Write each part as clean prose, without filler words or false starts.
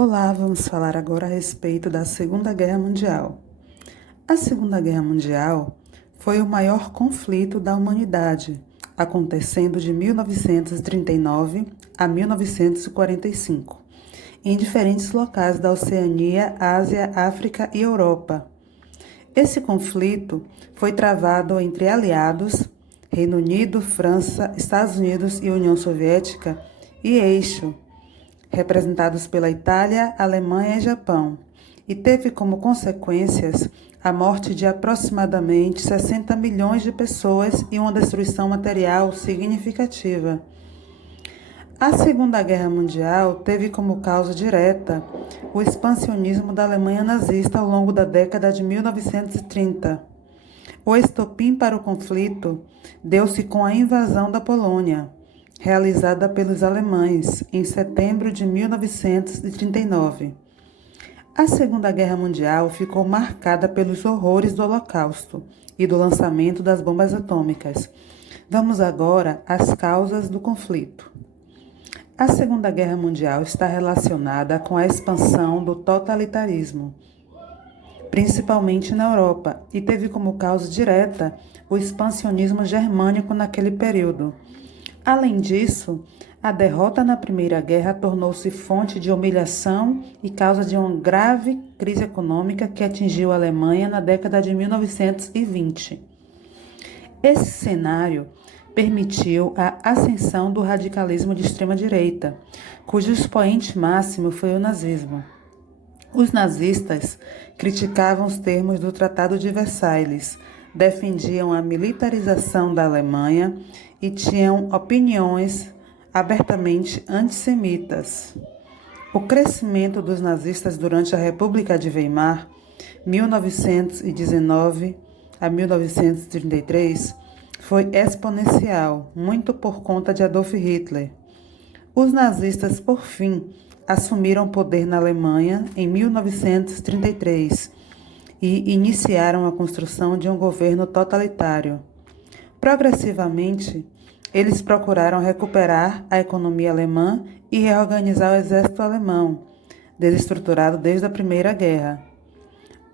Olá, vamos falar agora a respeito da Segunda Guerra Mundial. A Segunda Guerra Mundial foi o maior conflito da humanidade, acontecendo de 1939 a 1945, em diferentes locais da Oceania, Ásia, África e Europa. Esse conflito foi travado entre aliados, Reino Unido, França, Estados Unidos e União Soviética, e eixo, representados pela Itália, Alemanha e Japão, e teve como consequências a morte de aproximadamente 60 milhões de pessoas e uma destruição material significativa. A Segunda Guerra Mundial teve como causa direta o expansionismo da Alemanha nazista ao longo da década de 1930. O estopim para o conflito deu-se com a invasão da Polônia, realizada pelos alemães em setembro de 1939. A Segunda Guerra Mundial ficou marcada pelos horrores do Holocausto e do lançamento das bombas atômicas. Vamos agora às causas do conflito. A Segunda Guerra Mundial está relacionada com a expansão do totalitarismo, principalmente na Europa, e teve como causa direta o expansionismo germânico naquele período. Além disso, a derrota na Primeira Guerra tornou-se fonte de humilhação e causa de uma grave crise econômica que atingiu a Alemanha na década de 1920. Esse cenário permitiu a ascensão do radicalismo de extrema-direita, cujo expoente máximo foi o nazismo. Os nazistas criticavam os termos do Tratado de Versalhes, defendiam a militarização da Alemanha e tinham opiniões abertamente antissemitas. O crescimento dos nazistas durante a República de Weimar, 1919 a 1933, foi exponencial, muito por conta de Adolf Hitler. Os nazistas, por fim, assumiram o poder na Alemanha em 1933 e iniciaram a construção de um governo totalitário. Progressivamente, eles procuraram recuperar a economia alemã e reorganizar o exército alemão, desestruturado desde a Primeira Guerra.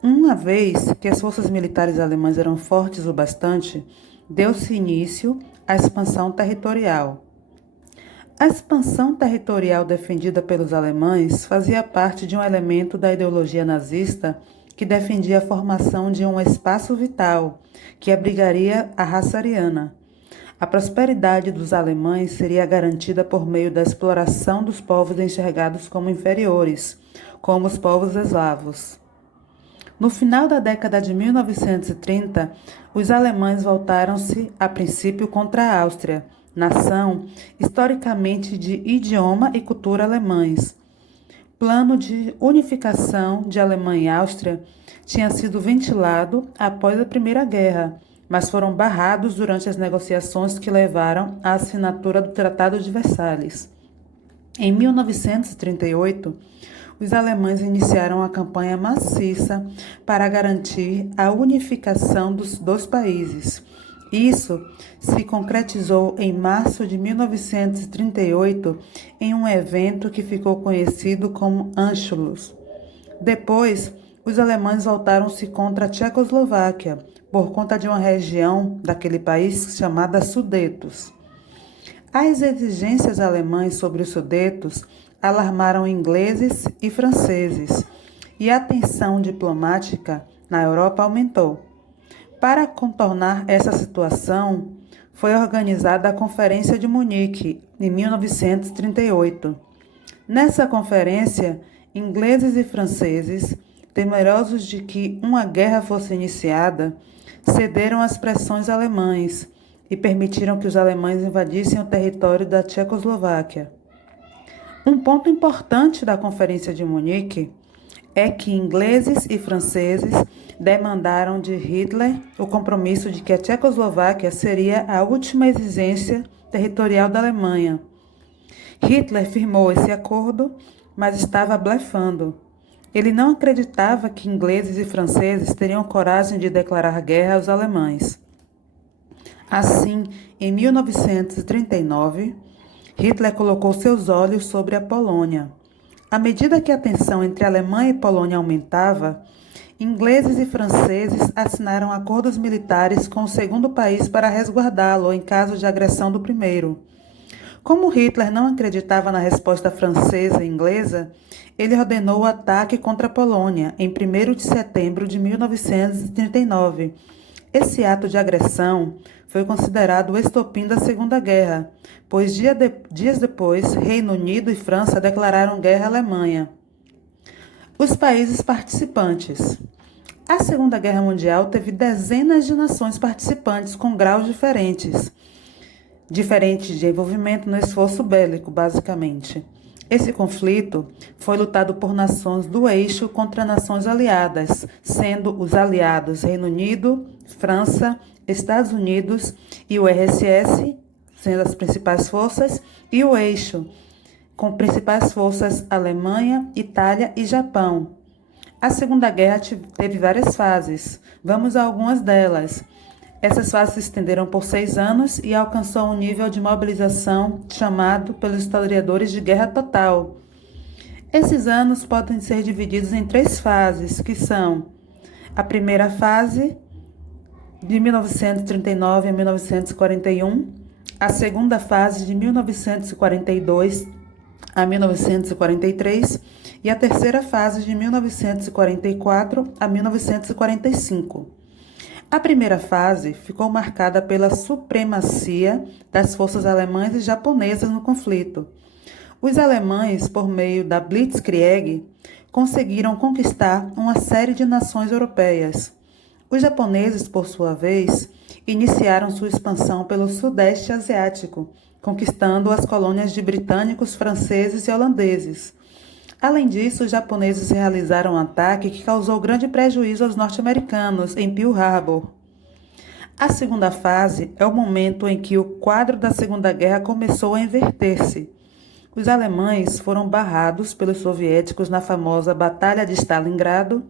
Uma vez que as forças militares alemãs eram fortes o bastante, deu-se início à expansão territorial. A expansão territorial defendida pelos alemães fazia parte de um elemento da ideologia nazista que defendia a formação de um espaço vital que abrigaria a raça ariana. A prosperidade dos alemães seria garantida por meio da exploração dos povos enxergados como inferiores, como os povos eslavos. No final da década de 1930, os alemães voltaram-se, a princípio, contra a Áustria, nação historicamente de idioma e cultura alemães. Plano de unificação de Alemanha e Áustria tinha sido ventilado após a Primeira Guerra, mas foram barrados durante as negociações que levaram à assinatura do Tratado de Versalhes. Em 1938, os alemães iniciaram a campanha maciça para garantir a unificação dos dois países. Isso se concretizou em março de 1938 em um evento que ficou conhecido como Anschluss. Depois, os alemães voltaram-se contra a Tchecoslováquia por conta de uma região daquele país chamada Sudetos. As exigências alemãs sobre os Sudetos alarmaram ingleses e franceses, e a tensão diplomática na Europa aumentou. Para contornar essa situação, foi organizada a Conferência de Munique, em 1938. Nessa conferência, ingleses e franceses, temerosos de que uma guerra fosse iniciada, cederam às pressões alemãs e permitiram que os alemães invadissem o território da Tchecoslováquia. Um ponto importante da Conferência de Munique é que ingleses e franceses demandaram de Hitler o compromisso de que a Tchecoslováquia seria a última exigência territorial da Alemanha. Hitler firmou esse acordo, mas estava blefando. Ele não acreditava que ingleses e franceses teriam coragem de declarar guerra aos alemães. Assim, em 1939, Hitler colocou seus olhos sobre a Polônia. À medida que a tensão entre Alemanha e Polônia aumentava, ingleses e franceses assinaram acordos militares com o segundo país para resguardá-lo em caso de agressão do primeiro. Como Hitler não acreditava na resposta francesa e inglesa, ele ordenou o ataque contra a Polônia em 1º de setembro de 1939. Esse ato de agressão foi considerado o estopim da Segunda Guerra, pois dias depois, Reino Unido e França declararam guerra à Alemanha. Os países participantes. A Segunda Guerra Mundial teve dezenas de nações participantes com graus diferentes de envolvimento no esforço bélico, basicamente. Esse conflito foi lutado por nações do eixo contra nações aliadas, sendo os aliados Reino Unido, França, Estados Unidos e o RSS, sendo as principais forças, e o eixo, com principais forças Alemanha, Itália e Japão. A Segunda Guerra teve várias fases. Vamos a algumas delas. Essas fases se estenderam por 6 anos e alcançou um nível de mobilização chamado pelos historiadores de guerra total. Esses anos podem ser divididos em 3 fases, que são a primeira fase, de 1939 a 1941, a segunda fase, de 1942 a 1943, e a terceira fase, de 1944 a 1945. A primeira fase ficou marcada pela supremacia das forças alemãs e japonesas no conflito. Os alemães, por meio da Blitzkrieg, conseguiram conquistar uma série de nações europeias. Os japoneses, por sua vez, iniciaram sua expansão pelo Sudeste Asiático, conquistando as colônias de britânicos, franceses e holandeses. Além disso, os japoneses realizaram um ataque que causou grande prejuízo aos norte-americanos em Pearl Harbor. A segunda fase é o momento em que o quadro da Segunda Guerra começou a inverter-se. Os alemães foram barrados pelos soviéticos na famosa Batalha de Stalingrado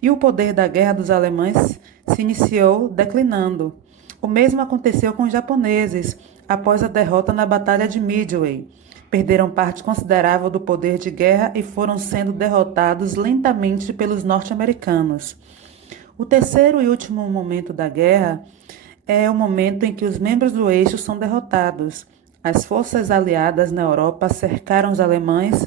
e o poder da guerra dos alemães se iniciou declinando. O mesmo aconteceu com os japoneses após a derrota na Batalha de Midway. Perderam parte considerável do poder de guerra e foram sendo derrotados lentamente pelos norte-americanos. O terceiro e último momento da guerra é o momento em que os membros do eixo são derrotados. As forças aliadas na Europa cercaram os alemães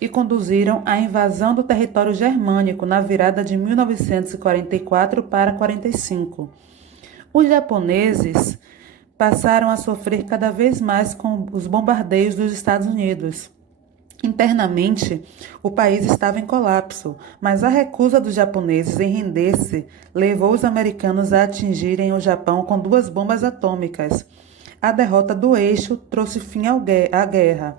e conduziram à invasão do território germânico na virada de 1944 para 45. Os japoneses passaram a sofrer cada vez mais com os bombardeios dos Estados Unidos. Internamente, o país estava em colapso, mas a recusa dos japoneses em render-se levou os americanos a atingirem o Japão com 2 bombas atômicas. A derrota do eixo trouxe fim à guerra.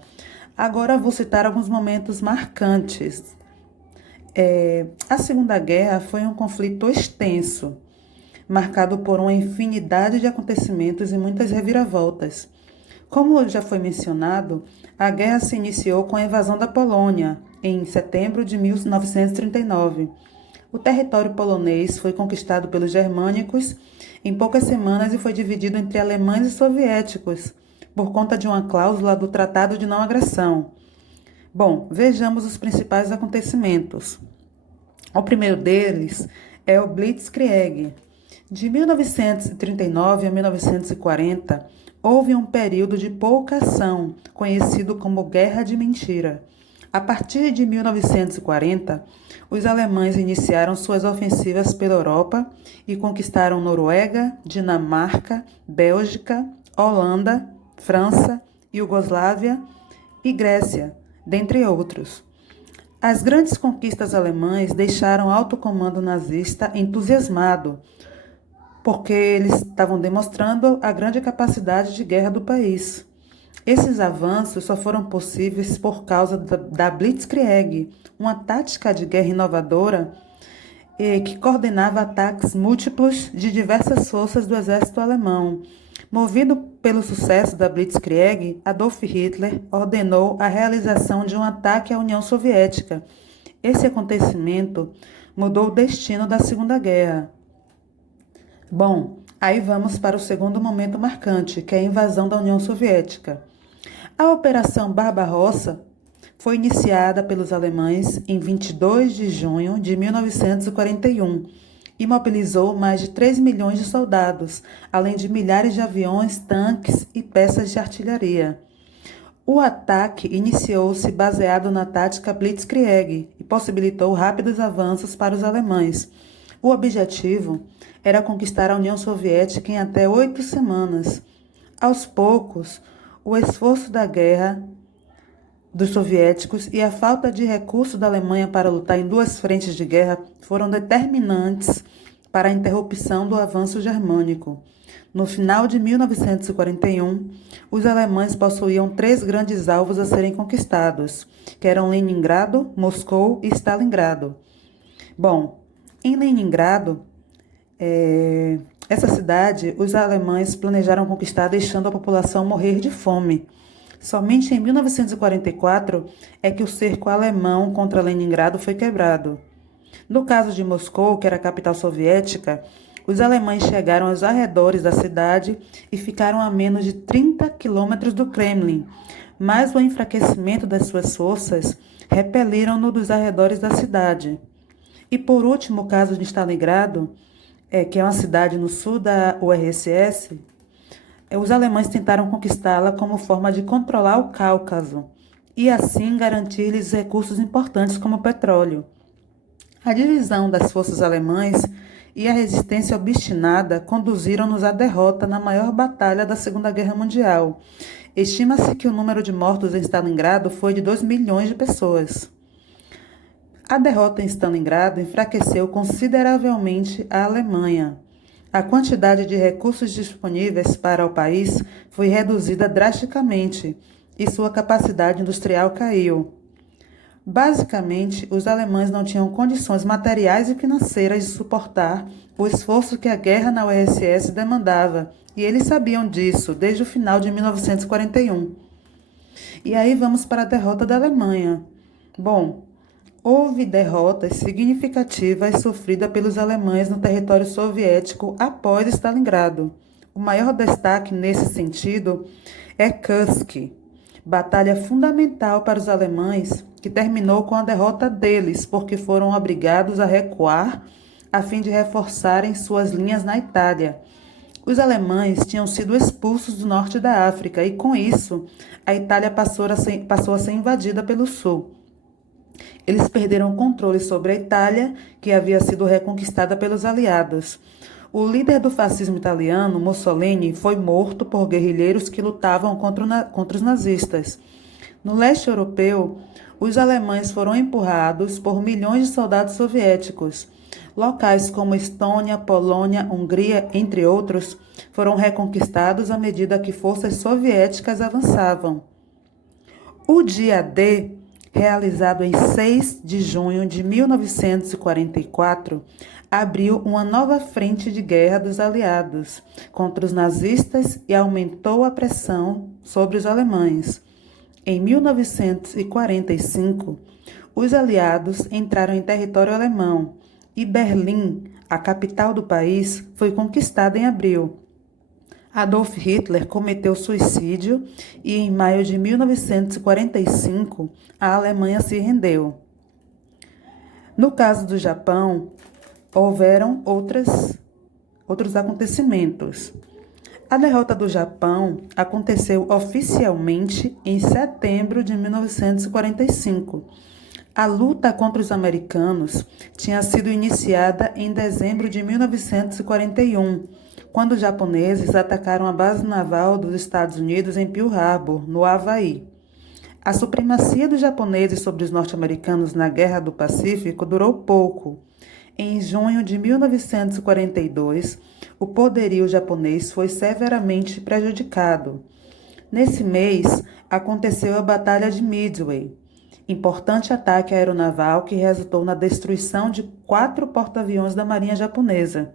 Agora vou citar alguns momentos marcantes. A Segunda Guerra foi um conflito extenso, marcado por uma infinidade de acontecimentos e muitas reviravoltas. Como já foi mencionado, a guerra se iniciou com a invasão da Polônia, em setembro de 1939. O território polonês foi conquistado pelos germânicos em poucas semanas e foi dividido entre alemães e soviéticos, por conta de uma cláusula do Tratado de Não Agressão. Bom, vejamos os principais acontecimentos. O primeiro deles é o Blitzkrieg. De 1939 a 1940, houve um período de pouca ação, conhecido como Guerra de Mentira. A partir de 1940, os alemães iniciaram suas ofensivas pela Europa e conquistaram Noruega, Dinamarca, Bélgica, Holanda, França, Iugoslávia e Grécia, dentre outros. As grandes conquistas alemãs deixaram o alto comando nazista entusiasmado, porque eles estavam demonstrando a grande capacidade de guerra do país. Esses avanços só foram possíveis por causa da Blitzkrieg, uma tática de guerra inovadora que coordenava ataques múltiplos de diversas forças do exército alemão. Movido pelo sucesso da Blitzkrieg, Adolf Hitler ordenou a realização de um ataque à União Soviética. Esse acontecimento mudou o destino da Segunda Guerra. Bom, aí vamos para o segundo momento marcante, que é a invasão da União Soviética. A Operação Barbarossa foi iniciada pelos alemães em 22 de junho de 1941 e mobilizou mais de 3 milhões de soldados, além de milhares de aviões, tanques e peças de artilharia. O ataque iniciou-se baseado na tática Blitzkrieg e possibilitou rápidos avanços para os alemães. O objetivo era conquistar a União Soviética em até 8 semanas. Aos poucos, o esforço da guerra dos soviéticos e a falta de recursos da Alemanha para lutar em duas frentes de guerra foram determinantes para a interrupção do avanço germânico. No final de 1941, os alemães possuíam 3 grandes alvos a serem conquistados, que eram Leningrado, Moscou e Stalingrado. Bom, em Leningrado, essa cidade, os alemães planejaram conquistar deixando a população morrer de fome. Somente em 1944 é que o cerco alemão contra Leningrado foi quebrado. No caso de Moscou, que era a capital soviética, os alemães chegaram aos arredores da cidade e ficaram a menos de 30 quilômetros do Kremlin, mas o enfraquecimento das suas forças repeliram-no dos arredores da cidade. E por último, o caso de Stalingrado, que é uma cidade no sul da URSS, os alemães tentaram conquistá-la como forma de controlar o Cáucaso e assim garantir-lhes recursos importantes como o petróleo. A divisão das forças alemãs e a resistência obstinada conduziram-nos à derrota na maior batalha da Segunda Guerra Mundial. Estima-se que o número de mortos em Stalingrado foi de 2 milhões de pessoas. A derrota em Stalingrado enfraqueceu consideravelmente a Alemanha. A quantidade de recursos disponíveis para o país foi reduzida drasticamente e sua capacidade industrial caiu. Basicamente, os alemães não tinham condições materiais e financeiras de suportar o esforço que a guerra na URSS demandava, e eles sabiam disso desde o final de 1941. E aí vamos para a derrota da Alemanha. Bom, houve derrotas significativas sofridas pelos alemães no território soviético após Stalingrado. O maior destaque nesse sentido é Kursk, batalha fundamental para os alemães, que terminou com a derrota deles, porque foram obrigados a recuar a fim de reforçarem suas linhas na Itália. Os alemães tinham sido expulsos do norte da África e, com isso, a Itália passou a ser invadida pelo sul. Eles perderam o controle sobre a Itália, que havia sido reconquistada pelos aliados. O líder do fascismo italiano, Mussolini, foi morto por guerrilheiros que lutavam contra os nazistas. No leste europeu, os alemães foram empurrados por milhões de soldados soviéticos. Locais como Estônia, Polônia, Hungria, entre outros, foram reconquistados à medida que forças soviéticas avançavam. O dia D, realizado em 6 de junho de 1944, abriu uma nova frente de guerra dos aliados contra os nazistas e aumentou a pressão sobre os alemães. Em 1945, os aliados entraram em território alemão e Berlim, a capital do país, foi conquistada em abril. Adolf Hitler cometeu suicídio e, em maio de 1945, a Alemanha se rendeu. No caso do Japão, houveram outros acontecimentos. A derrota do Japão aconteceu oficialmente em setembro de 1945. A luta contra os americanos tinha sido iniciada em dezembro de 1941, quando os japoneses atacaram a base naval dos Estados Unidos em Pearl Harbor, no Havaí. A supremacia dos japoneses sobre os norte-americanos na Guerra do Pacífico durou pouco. Em junho de 1942, o poderio japonês foi severamente prejudicado. Nesse mês, aconteceu a Batalha de Midway, importante ataque aeronaval que resultou na destruição de 4 porta-aviões da Marinha Japonesa.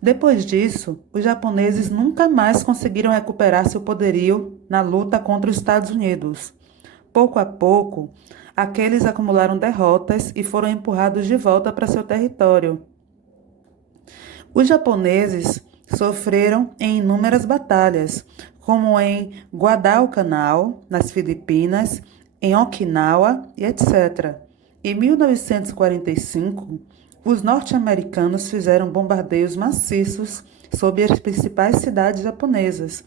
Depois disso, os japoneses nunca mais conseguiram recuperar seu poderio na luta contra os Estados Unidos. Pouco a pouco, aqueles acumularam derrotas e foram empurrados de volta para seu território. Os japoneses sofreram em inúmeras batalhas, como em Guadalcanal, nas Filipinas, em Okinawa e etc. Em 1945, os norte-americanos fizeram bombardeios maciços sobre as principais cidades japonesas.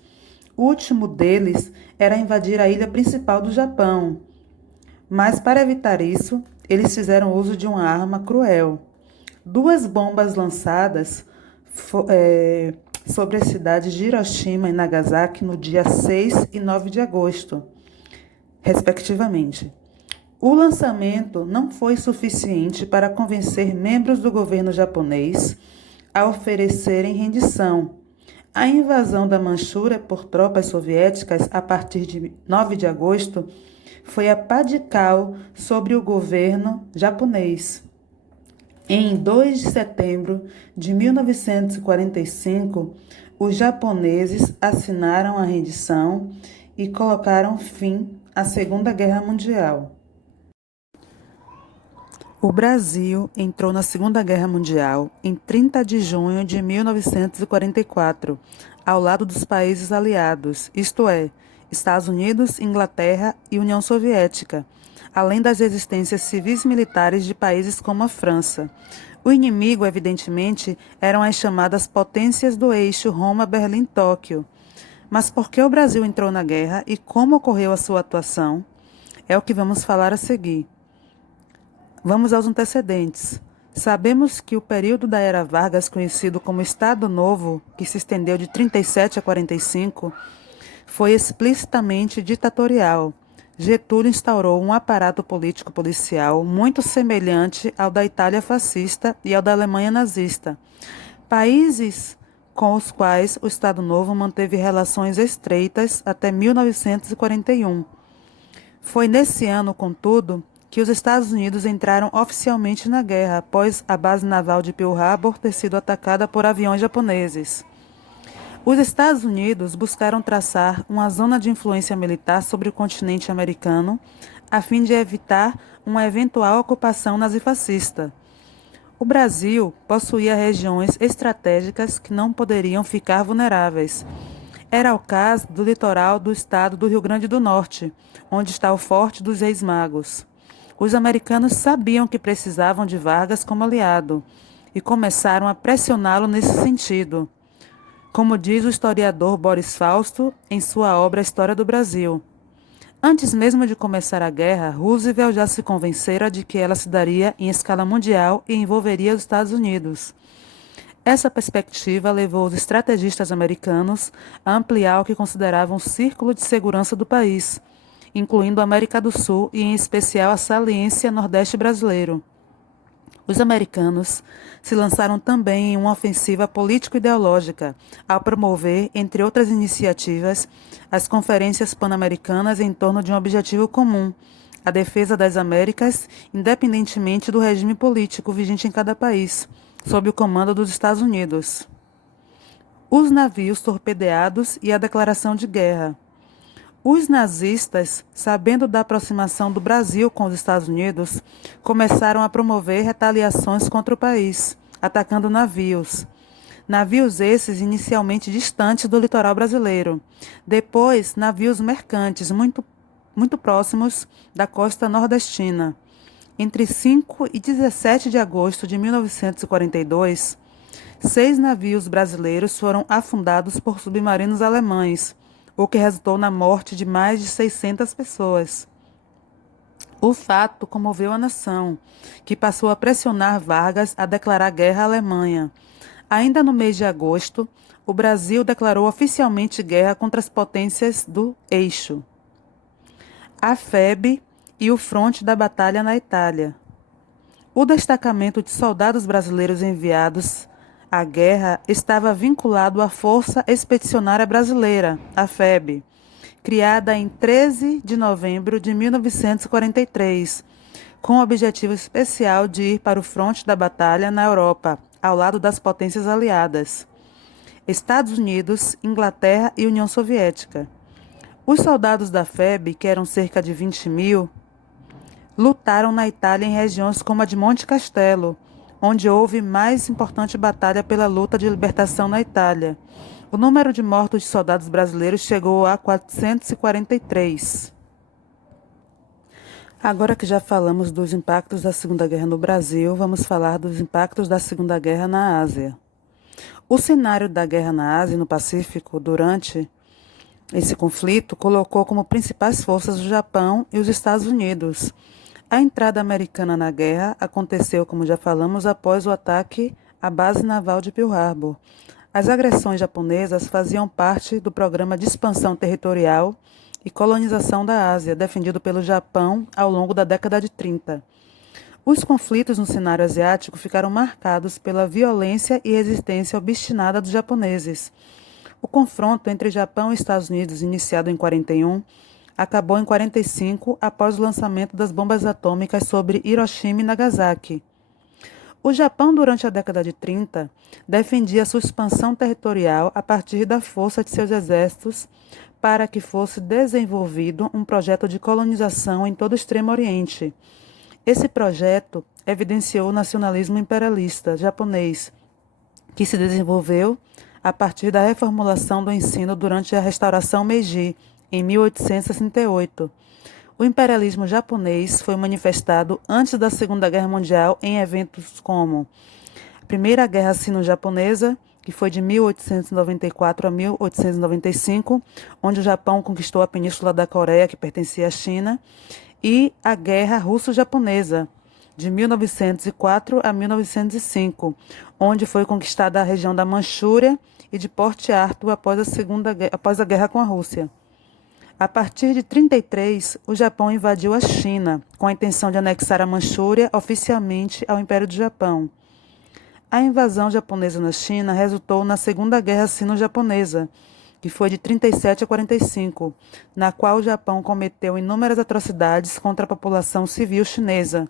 O último deles era invadir a ilha principal do Japão, mas para evitar isso, eles fizeram uso de uma arma cruel. Duas bombas lançadas sobre as cidades de Hiroshima e Nagasaki no dia 6 e 9 de agosto, respectivamente. O lançamento não foi suficiente para convencer membros do governo japonês a oferecerem rendição. A invasão da Manchúria por tropas soviéticas a partir de 9 de agosto foi a pá de cal sobre o governo japonês. Em 2 de setembro de 1945, os japoneses assinaram a rendição e colocaram fim à Segunda Guerra Mundial. O Brasil entrou na Segunda Guerra Mundial em 30 de junho de 1944, ao lado dos países aliados, isto é, Estados Unidos, Inglaterra e União Soviética, além das resistências civis e militares de países como a França. O inimigo, evidentemente, eram as chamadas potências do eixo Roma-Berlim-Tóquio. Mas por que o Brasil entrou na guerra e como ocorreu a sua atuação? É o que vamos falar a seguir. Vamos aos antecedentes. Sabemos que o período da Era Vargas, conhecido como Estado Novo, que se estendeu de 37 a 45, foi explicitamente ditatorial. Getúlio instaurou um aparato político-policial muito semelhante ao da Itália fascista e ao da Alemanha nazista, países com os quais o Estado Novo manteve relações estreitas até 1941. Foi nesse ano, contudo, que os Estados Unidos entraram oficialmente na guerra após a base naval de Pearl Harbor ter sido atacada por aviões japoneses. Os Estados Unidos buscaram traçar uma zona de influência militar sobre o continente americano a fim de evitar uma eventual ocupação nazifascista. O Brasil possuía regiões estratégicas que não poderiam ficar vulneráveis. Era o caso do litoral do estado do Rio Grande do Norte, onde está o Forte dos Reis Magos. Os americanos sabiam que precisavam de Vargas como aliado e começaram a pressioná-lo nesse sentido. Como diz o historiador Boris Fausto em sua obra História do Brasil. Antes mesmo de começar a guerra, Roosevelt já se convencera de que ela se daria em escala mundial e envolveria os Estados Unidos. Essa perspectiva levou os estrategistas americanos a ampliar o que consideravam o círculo de segurança do país, incluindo a América do Sul e, em especial, a saliência nordeste brasileiro. Os americanos se lançaram também em uma ofensiva político-ideológica, ao promover, entre outras iniciativas, as conferências pan-americanas em torno de um objetivo comum, a defesa das Américas, independentemente do regime político vigente em cada país, sob o comando dos Estados Unidos. Os navios torpedeados e a declaração de guerra. Os nazistas, sabendo da aproximação do Brasil com os Estados Unidos, começaram a promover retaliações contra o país, atacando navios. Navios esses inicialmente distantes do litoral brasileiro. Depois, navios mercantes muito próximos da costa nordestina. Entre 5 e 17 de agosto de 1942, 6 navios brasileiros foram afundados por submarinos alemães, o que resultou na morte de mais de 600 pessoas. O fato comoveu a nação, que passou a pressionar Vargas a declarar guerra à Alemanha. Ainda no mês de agosto, o Brasil declarou oficialmente guerra contra as potências do eixo. A FEB e o fronte da batalha na Itália. O destacamento de soldados brasileiros enviados à guerra estava vinculado à Força Expedicionária Brasileira, a FEB, criada em 13 de novembro de 1943, com o objetivo especial de ir para o fronte da batalha na Europa, ao lado das potências aliadas, Estados Unidos, Inglaterra e União Soviética. Os soldados da FEB, que eram cerca de 20 mil, lutaram na Itália em regiões como a de Monte Castelo, onde houve mais importante batalha pela luta de libertação na Itália. O número de mortos de soldados brasileiros chegou a 443. Agora que já falamos dos impactos da Segunda Guerra no Brasil, vamos falar dos impactos da Segunda Guerra na Ásia. O cenário da guerra na Ásia e no Pacífico durante esse conflito colocou como principais forças o Japão e os Estados Unidos. A entrada americana na guerra aconteceu, como já falamos, após o ataque à base naval de Pearl Harbor. As agressões japonesas faziam parte do programa de expansão territorial e colonização da Ásia, defendido pelo Japão ao longo da década de 30. Os conflitos no cenário asiático ficaram marcados pela violência e resistência obstinada dos japoneses. O confronto entre Japão e Estados Unidos, iniciado em 41, acabou em 45 após o lançamento das bombas atômicas sobre Hiroshima e Nagasaki. O Japão, durante a década de 30, defendia sua expansão territorial a partir da força de seus exércitos para que fosse desenvolvido um projeto de colonização em todo o Extremo Oriente. Esse projeto evidenciou o nacionalismo imperialista japonês, que se desenvolveu a partir da reformulação do ensino durante a restauração Meiji, em 1868. O imperialismo japonês foi manifestado antes da Segunda Guerra Mundial em eventos como a Primeira Guerra Sino-Japonesa, que foi de 1894 a 1895, onde o Japão conquistou a Península da Coreia, que pertencia à China, e a Guerra Russo-Japonesa, de 1904 a 1905, onde foi conquistada a região da Manchúria e de Port Arthur após a guerra com a Rússia. A partir de 1933, o Japão invadiu a China, com a intenção de anexar a Manchúria oficialmente ao Império do Japão. A invasão japonesa na China resultou na Segunda Guerra Sino-Japonesa, que foi de 1937 a 1945, na qual o Japão cometeu inúmeras atrocidades contra a população civil chinesa.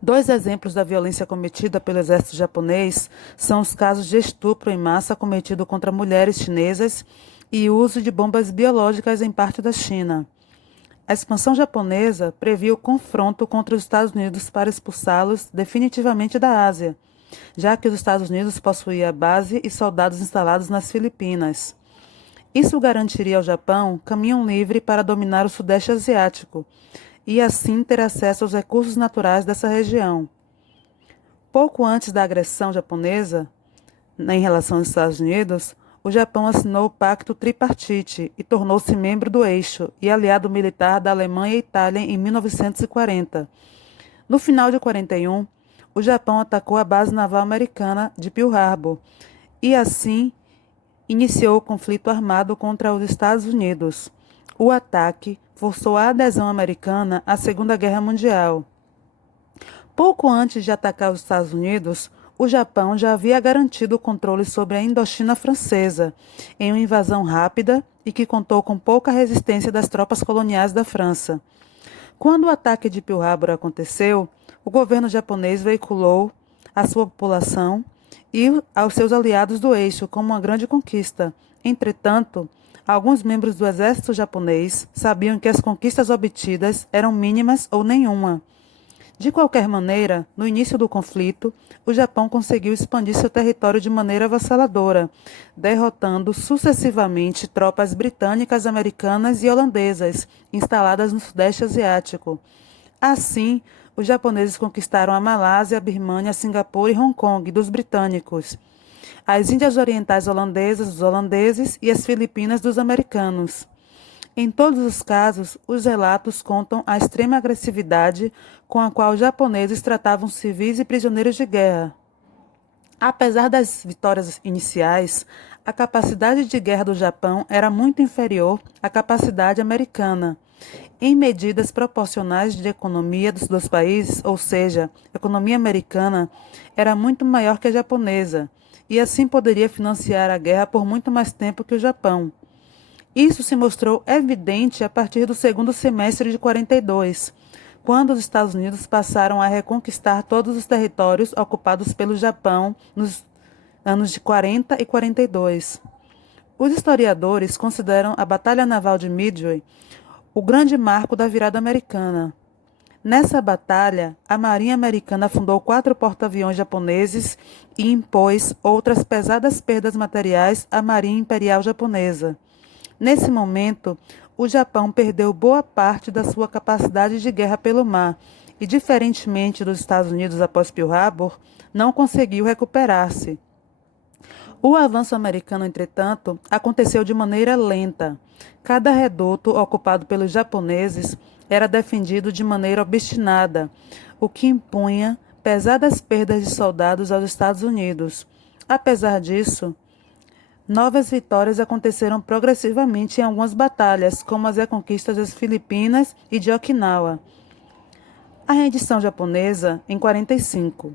Dois exemplos da violência cometida pelo exército japonês são os casos de estupro em massa cometido contra mulheres chinesas e uso de bombas biológicas em parte da China. A expansão japonesa previu o confronto contra os Estados Unidos para expulsá-los definitivamente da Ásia, já que os Estados Unidos possuíam base e soldados instalados nas Filipinas. Isso garantiria ao Japão caminho livre para dominar o Sudeste Asiático e assim ter acesso aos recursos naturais dessa região. Pouco antes da agressão japonesa, em relação aos Estados Unidos, o Japão assinou o Pacto Tripartite e tornou-se membro do Eixo e aliado militar da Alemanha e Itália em 1940. No final de 41, o Japão atacou a base naval americana de Pearl Harbor e, assim, iniciou o conflito armado contra os Estados Unidos. O ataque forçou a adesão americana à Segunda Guerra Mundial. Pouco antes de atacar os Estados Unidos, o Japão já havia garantido o controle sobre a Indochina francesa, em uma invasão rápida e que contou com pouca resistência das tropas coloniais da França. Quando o ataque de Pearl Harbor aconteceu, o governo japonês veiculou à sua população e aos seus aliados do eixo como uma grande conquista. Entretanto, alguns membros do exército japonês sabiam que as conquistas obtidas eram mínimas ou nenhuma. De qualquer maneira, no início do conflito, o Japão conseguiu expandir seu território de maneira avassaladora, derrotando sucessivamente tropas britânicas, americanas e holandesas instaladas no Sudeste Asiático. Assim, os japoneses conquistaram a Malásia, a Birmânia, Singapura e Hong Kong dos britânicos, as Índias Orientais holandesas dos holandeses e as Filipinas dos americanos. Em todos os casos, os relatos contam a extrema agressividade com a qual os japoneses tratavam civis e prisioneiros de guerra. Apesar das vitórias iniciais, a capacidade de guerra do Japão era muito inferior à capacidade americana, em medidas proporcionais de economia dos dois países, ou seja, a economia americana era muito maior que a japonesa, e assim poderia financiar a guerra por muito mais tempo que o Japão. Isso se mostrou evidente a partir do segundo semestre de 42, quando os Estados Unidos passaram a reconquistar todos os territórios ocupados pelo Japão nos anos de 40 e 42. Os historiadores consideram a Batalha Naval de Midway o grande marco da virada americana. Nessa batalha, a Marinha Americana afundou 4 porta-aviões japoneses e impôs outras pesadas perdas materiais à Marinha Imperial Japonesa. Nesse momento, o Japão perdeu boa parte da sua capacidade de guerra pelo mar e, diferentemente dos Estados Unidos após Pearl Harbor, não conseguiu recuperar-se. O avanço americano, entretanto, aconteceu de maneira lenta. Cada reduto ocupado pelos japoneses era defendido de maneira obstinada, o que impunha pesadas perdas de soldados aos Estados Unidos. Apesar disso, novas vitórias aconteceram progressivamente em algumas batalhas, como as reconquistas das Filipinas e de Okinawa. A rendição japonesa em 45.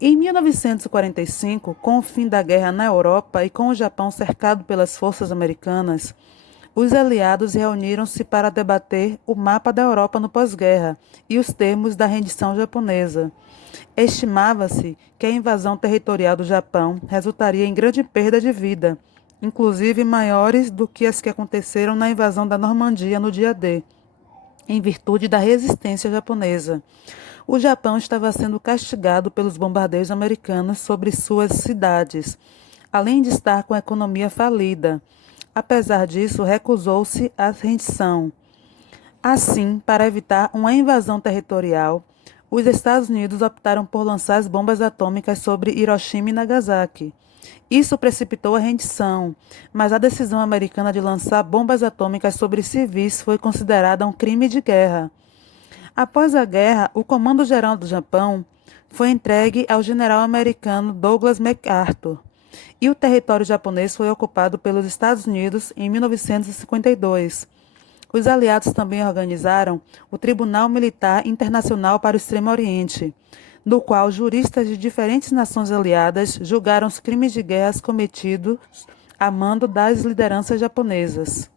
Em 1945, com o fim da guerra na Europa e com o Japão cercado pelas forças americanas, os aliados reuniram-se para debater o mapa da Europa no pós-guerra e os termos da rendição japonesa. Estimava-se que a invasão territorial do Japão resultaria em grande perda de vida, inclusive maiores do que as que aconteceram na invasão da Normandia no dia D, em virtude da resistência japonesa. O Japão estava sendo castigado pelos bombardeios americanos sobre suas cidades, além de estar com a economia falida. Apesar disso, recusou-se à rendição. Assim, para evitar uma invasão territorial, os Estados Unidos optaram por lançar as bombas atômicas sobre Hiroshima e Nagasaki. Isso precipitou a rendição, mas a decisão americana de lançar bombas atômicas sobre civis foi considerada um crime de guerra. Após a guerra, o Comando-Geral do Japão foi entregue ao general americano Douglas MacArthur, e o território japonês foi ocupado pelos Estados Unidos em 1952. Os aliados também organizaram o Tribunal Militar Internacional para o Extremo Oriente, no qual juristas de diferentes nações aliadas julgaram os crimes de guerra cometidos a mando das lideranças japonesas.